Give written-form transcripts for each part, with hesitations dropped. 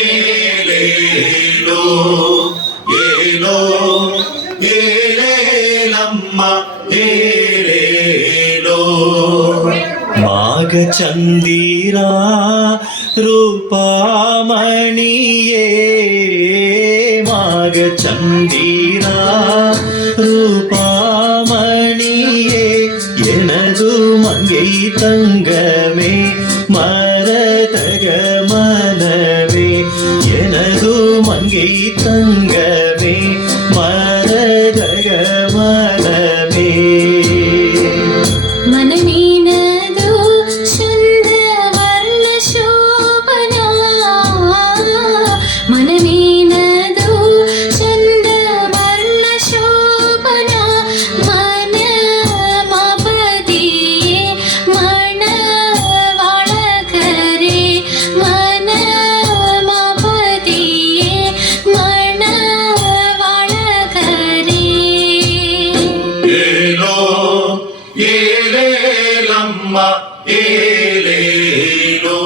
ఏలేలో ఏలో ఏలేలమ్మ ఏలేలో మాఘచందిరా రూపామణియే மாகச்சந்திரா ரூபாமணியே எனது மங்கை தங்கமே மரதக மனவே எனது மங்கை தங்கமே மரதக மனவே மனமீனது சுந்த வர்ண சோபனா மனமீனது சுந்த வர்ண சோபனா மன மபதியே மன வளகரே மன மபதியே மன வளகரே ஏலோ ஏலேலம்మ ஏலேலோ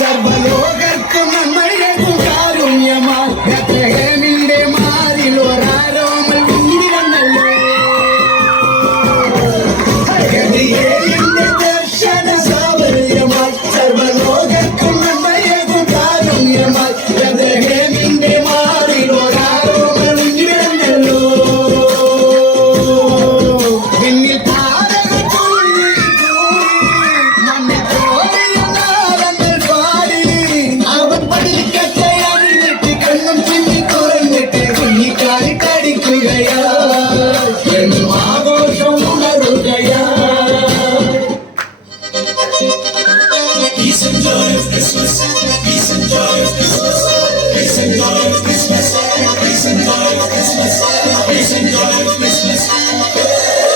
സർവലോകർക്കും നന്മഴകും കാരുണ്യമായി ബത്ലഹേമിന്റെ മാറിൽ ഒരാരോമൽ വിങ്ങി വന്നല്ലോ ഗബ്രിയേലിന്റെ ദർശന സാഫല്യമായി സർവലോകർക്കും നന്മഴകും കാരുണ്യമായി ബത്ലഹേമിന്റെ മാറിൽ ഒരാരോമൽ വിങ്ങി വന്നല്ലോ പിന്നിൽ താരകൾ തുള്ളി നമ്മെ Peace and joy of Christmas, peace and joy of Christmas, peace and joy of Christmas, peace and joy of Christmas, peace and joy of Christmas.